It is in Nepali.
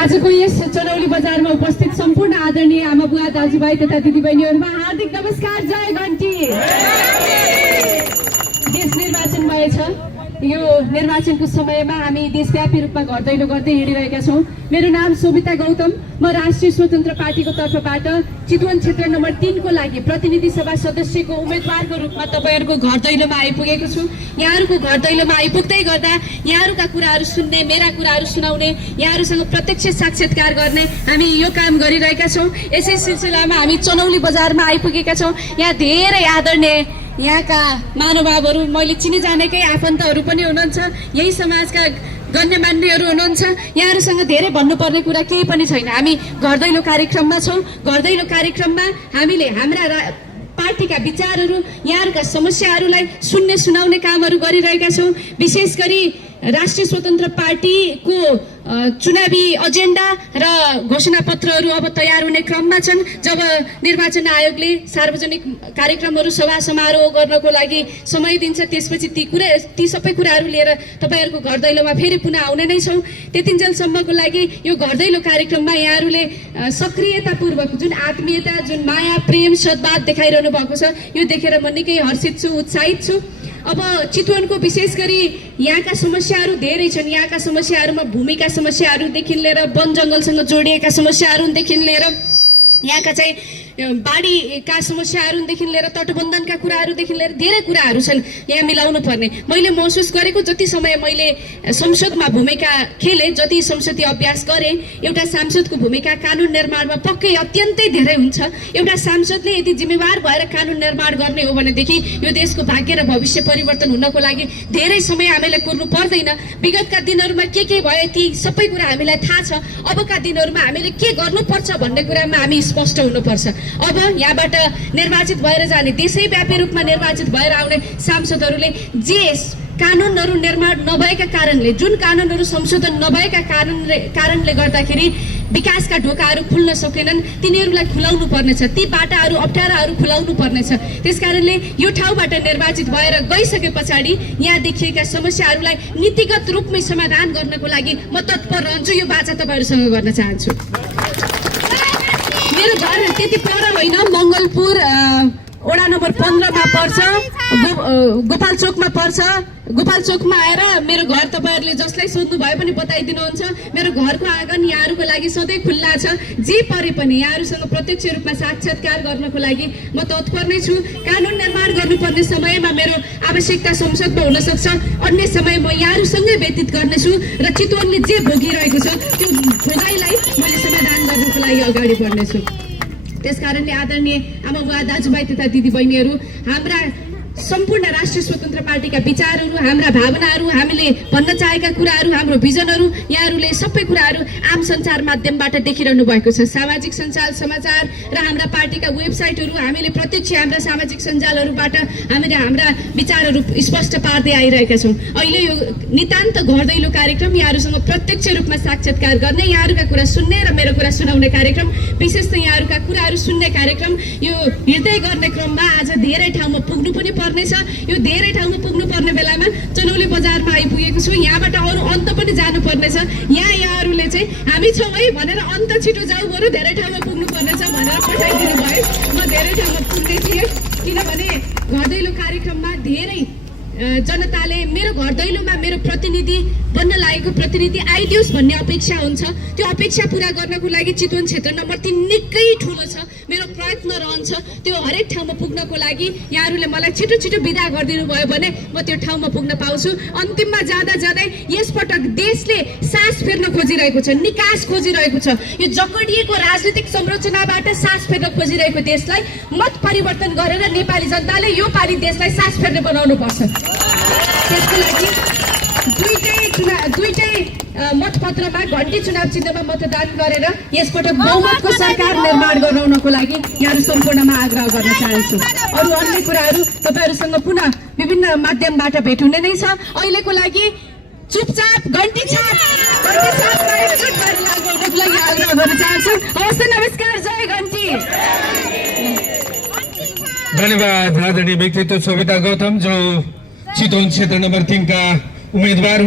आजको यस चनौली बजारमा उपस्थित सम्पूर्ण आदरणीय आमा बुवा दाजुभाइ तथा दिदीबहिनीहरूमा हार्दिक नमस्कार। जय घण्टी। देश निर्वाचन भएछ। यो निर्वाचनको समयमा हामी देशव्यापी रूपमा घर दैलो गर्दै हिँडिरहेका छौँ। मेरो नाम सोभिता गौतम, म राष्ट्रिय स्वतन्त्र पार्टीको तर्फबाट चितवन क्षेत्र नम्बर 3 को लागि प्रतिनिधि सभा सदस्यको उम्मेदवारको रूपमा तपाईहरुको घर दैलोमा आइपुगेको छु। यहाँहरुको घर दैलोमा आइपुग्दै गर्दा यहाँहरुका कुराहरु सुन्ने, मेरा कुराहरु सुनाउने, यहाँहरुसँग प्रत्यक्ष साक्षात्कार गर्ने हामी यो काम गरिरहेका छौँ। यसै सिलसिलामा हामी चनौली बजारमा आइपुगेका छौँ। यहाँ धेरै आदरणीय यहाँका महानुभावहरू, मैले चिने जानेकै आफन्तहरू पनि हुनुहुन्छ, यही समाजका गण्यमान्यहरू हुनुहुन्छ। यहाँहरूसँग धेरै भन्नुपर्ने कुरा केही पनि छैन। हामी घर दैलो कार्यक्रममा छौँ। घर दैलो कार्यक्रममा हामीले हाम्रा पार्टीका विचारहरू, यहाँहरूका समस्याहरूलाई सुन्ने सुनाउने कामहरू गरिरहेका छौँ। विशेष गरी राष्ट्रिय स्वतन्त्र पार्टीको चुनावी एजेन्डा र घोषणापत्रहरू अब तयार हुने क्रममा छन्। जब निर्वाचन आयोगले सार्वजनिक कार्यक्रमहरू, सभा समारोह गर्नको लागि समय दिन्छ, त्यसपछि ती सबै कुराहरू लिएर तपाईहरुको घर दैलोमा फेरि पुनः आउने नै छौँ। त्यतिन्जेलसम्मको लागि यो घर दैलो कार्यक्रममा यहाँहरूले सक्रियतापूर्वक जुन आत्मीयता, जुन माया, प्रेम, सद्भाव देखाइरहनु भएको छ, यो देखेर म निकै हर्षित छु, उत्साहित छु। अब चितवनको विशेष गरी यहाँका समस्याहरू धेरै छन्। यहाँका समस्याहरूमा भूमिका समस्याहरूदेखि लिएर वन जङ्गलसँग जोडिएका समस्याहरूदेखि लिएर यहाँका चाहिँ बाढीका समस्याहरूदेखि लिएर तटबन्धनका कुराहरूदेखि लिएर धेरै कुराहरू छन् यहाँ मिलाउनु पर्ने। मैले महसुस गरेको जति समय मैले संसदमा भूमिका खेलेँ, जति संसदीय अभ्यास गरेँ, एउटा सांसदको भूमिका कानुन निर्माणमा पक्कै अत्यन्तै धेरै हुन्छ। एउटा सांसदले यदि जिम्मेवार भएर कानुन निर्माण गर्ने हो भनेदेखि यो देशको भाग्य र भविष्य परिवर्तन हुनको लागि धेरै समय हामीले कुर्नु पर्दैन। विगतका दिनहरूमा के भयो ती सबै कुरा हामीलाई थाहा छ। अबका दिनहरूमा हामीले के गर्नुपर्छ भन्ने कुरामा हामी स्पष्ट हुनुपर्छ। अब यहाँबाट निर्वाचित भएर जाने, देशैव्यापी रूपमा निर्वाचित भएर आउने सांसदहरूले जे कानुनहरू निर्माण नभएका कारणले, जुन कानुनहरू संशोधन नभएका कारणले गर्दाखेरि विकासका ढोकाहरू खुल्न सकेनन्, तिनीहरूलाई खुलाउनु पर्नेछ। ती बाटाहरू, अप्ठ्याराहरू खुलाउनु पर्नेछ। त्यसकारणले यो ठाउँबाट निर्वाचित भएर गइसके पछाडि यहाँ देखिएका समस्याहरूलाई नीतिगत रूपमै समाधान गर्नको लागि म तत्पर रहन्छु। यो बाचा तपाईहरुसँग गर्न चाहन्छु। मेरो घर त्यति पर होइन, मङ्गलपुर वडा नम्बर 15 मा पर्छ, गोपाल चोकमा पर्छ। गोपाल चोकमा आएर मेरो घर तपाईहरुले जसलाई सोध्नु भए पनि बताइदिनुहुन्छ। मेरो घरको आँगन यहाँहरूको लागि सधैँ खुल्ला छ। जे परे पनि यहाँहरूसँग प्रत्यक्ष रूपमा साक्षात्कार गर्नको लागि म तत्पर नै छु। कानुन निर्माण गर्नुपर्ने समयमा मेरो आवश्यकता संसदमा हुन सक्छ, अन्य समय म यहाँहरूसँगै व्यतीत गर्नेछु र चितवनले जे भोगिरहेको छ त्यो भोगाइलाई मैले समाधान गर्नको लागि अगाडि बढ्नेछु। त्यसकारणले आदरणीय आमा बुवा दाजुभाइ तथा दिदीबहिनीहरू, हाम्रा सम्पूर्ण राष्ट्रिय स्वतन्त्र पार्टीका विचारहरू, हाम्रा भावनाहरू, हामीले भन्न चाहेका कुराहरू, हाम्रो भिजनहरू यहाँहरूले सबै कुराहरू आम सञ्चार माध्यमबाट देखिरहनु भएको छ। सामाजिक सञ्जाल, समाचार र हाम्रा पार्टीका वेबसाइटहरू, हामीले प्रत्यक्ष हाम्रा सामाजिक सञ्जालहरूबाट हामीले हाम्रा विचारहरू स्पष्ट पार्दै आइरहेका छौँ। अहिले यो नितान्त घर दैलो कार्यक्रम, यहाँहरूसँग प्रत्यक्ष रूपमा साक्षात्कार गर्ने, यहाँहरूका कुरा सुन्ने र मेरो कुरा सुनाउने कार्यक्रम, विशेष त यहाँहरूका कुराहरू सुन्ने कार्यक्रम, यो हिँड्दै गर्ने क्रममा आज धेरै ठाउँमा पुग्नु पनि पर्नेछ। यो धेरै ठाउँमा पुग्नु पर्ने बेलामा चनौली बजारमा आइपुगेको छु। यहाँबाट अरू अन्त पनि जानुपर्नेछ। यहाँहरूले चाहिँ हामी छौँ है भनेर अन्त छिटो जाऊ, बरु धेरै ठाउँमा पुग्नु पर्नेछ भनेर पठाइदिनु भयो। म धेरै ठाउँमा पुग्दै थिएँ, किनभने घर दैलो कार्यक्रममा धेरै जनताले मेरो घर दैलोमा मेरो प्रतिनिधि बन्न लागेको प्रतिनिधि आइदियोस् भन्ने अपेक्षा हुन्छ। त्यो अपेक्षा पूरा गर्नको लागि चितवन क्षेत्र नम्बर 3 निकै ठुलो छ। मेरो प्रयत्न रहन्छ त्यो हरेक ठाउँमा पुग्नको लागि। यहाँहरूले मलाई छिटो छिटो बिदा गरिदिनु भयो भने म त्यो ठाउँमा पुग्न पाउँछु। अन्तिममा जाँदै यसपटक देशले सास फेर्न खोजिरहेको छ, निकास खोजिरहेको छ। यो जकडिएको राजनीतिक संरचनाबाट सास फेर्न खोजिरहेको देशलाई मत परिवर्तन गरेर नेपाली जनताले यो पालि देशलाई सास फेर्ने बनाउनु पर्छ। त्यसको लागि दुईटै मतपत्रमा घण्टी चुनाव चिन्हमा मतदान गरेर यसपटक बहुमतको सरकार निर्माण गराउनको लागि यहाँहरू सम्पूर्णमा आग्रह गर्न चाहन्छु। अरू अन्य कुराहरू तपाईँहरूसँग पुनः विभिन्न माध्यमबाट भेट हुने नै छ। अहिलेको लागि चुपचाप घण्टी छापलाई एकजुट गरेर लाग्नुको लागि आग्रह गर्न चाहन्छु। हवस्, नमस्कार, जय घण्टी। धन्यवाद आदरणीय व्यक्तित्व सोभिता गौतम, जो चितवन क्षेत्र नंबर 3 का उम्मीदवार